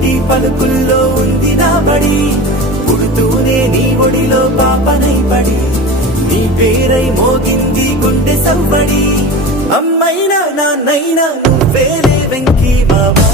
చిట్టి పలుకుల్లో ఉంది నా బడి పుడుతూనే నీ ఒడిలో పాపనై పడి నీ పేరై మోగింది గుండె సవ్వడి అమ్మైనా నాన్నైనా నువ్వేలే వెంకీ మావా